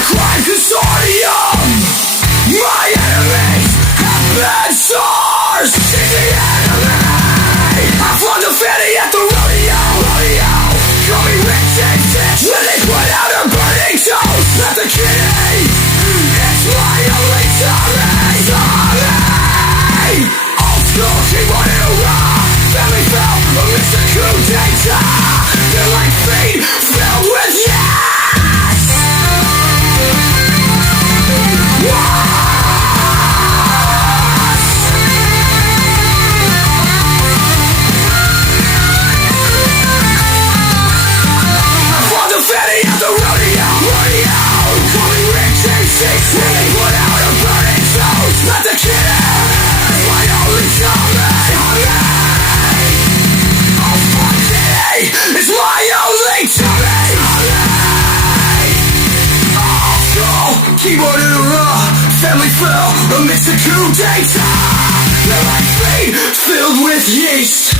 crime consortium. My enemies have been SARS. She's the enemy. I flung the fanny at the rodeo. Call me rich and sick. When they put out her burning toast at the kitty. It's my only sorry. Old school keyboard in a rock. Family fell amidst a coup d'etat. They're like feet filled with yes. Fatty at the rodeo. Calling rich and sick. When they put out a burning toast at the kitty. My only sorry. Oh fuck kitty. It's my only sorry. Oh school. Keyboard in a raw. Family fell amidst the coup d'etat. They're like feet filled with yeast.